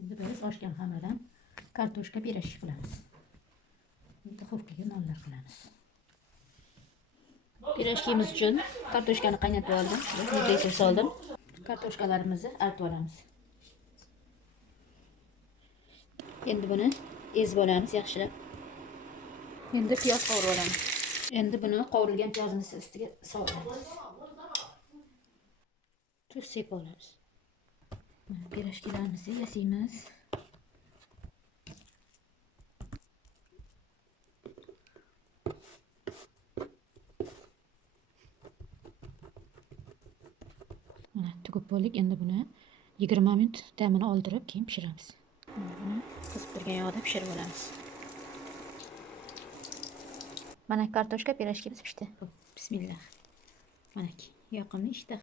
Endi biz oshgan xamirdan kartoshka pirash qilamiz. Duxovkaga nonlar qilamiz. Pirashkimiz uchun kartoshkani qaynatib oldim. Muzlayga soldim. Kartoshkalarimizni artib olamiz. Endi buni ezib olamiz yaxshilab. Endi piyoz qovurib olamiz. Endi buni qovurilgan piyozni ustiga solamiz. Tuz sepib olamiz. Pirashkilarimizni yasaymiz. Mana tugib bo'ldik. Endi buni 20 minut damini oldirib keyin pishiramiz. Buni qizib turgan yog'da pishirib olamiz. Mana kartoshka pirashkimiz pishdi. Bismillah. Mana yoqimli ishda.